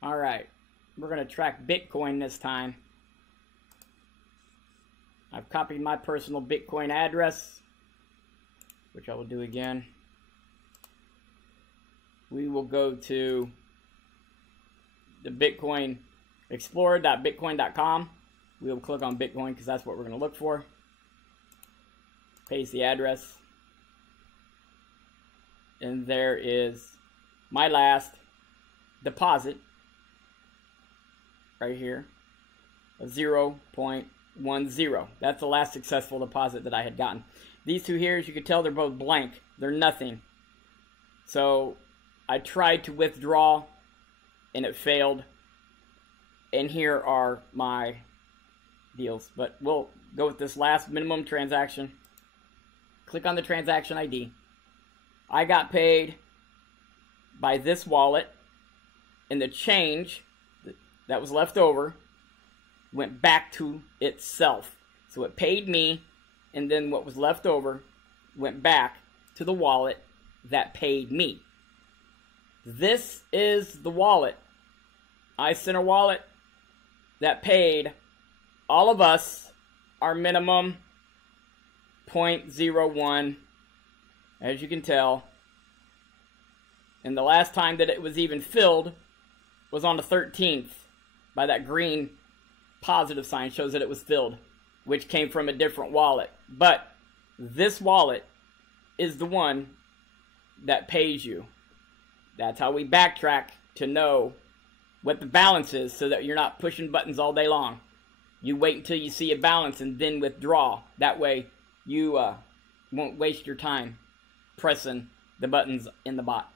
Alright, we're going to track Bitcoin this time. I've copied my personal Bitcoin address, which I will do again. We will go to the Bitcoin explorer.bitcoin.com. We will click on Bitcoin because that's what we're going to look for. Paste the address. And there is my last deposit right here of 0.10. That's the last successful deposit that I had gotten. These two here, as you can tell, they're both blank. They're nothing. So I tried to withdraw and it failed. And here are my deals. But we'll go with this last minimum transaction. Click on the transaction ID. I got paid by this wallet, and the change that was left over went back to itself. So it paid me, and then what was left over went back to the wallet that paid me. This is the wallet, iCenter wallet, that paid all of us our minimum 0.01, as you can tell. And the last time that it was even filled was on the 13th. By that green positive sign shows that it was filled, which came from a different wallet. But this wallet is the one that pays you. That's how we backtrack to know what the balance is, so that you're not pushing buttons all day long. You wait until you see a balance and then withdraw. That way you won't waste your time pressing the buttons in the bot.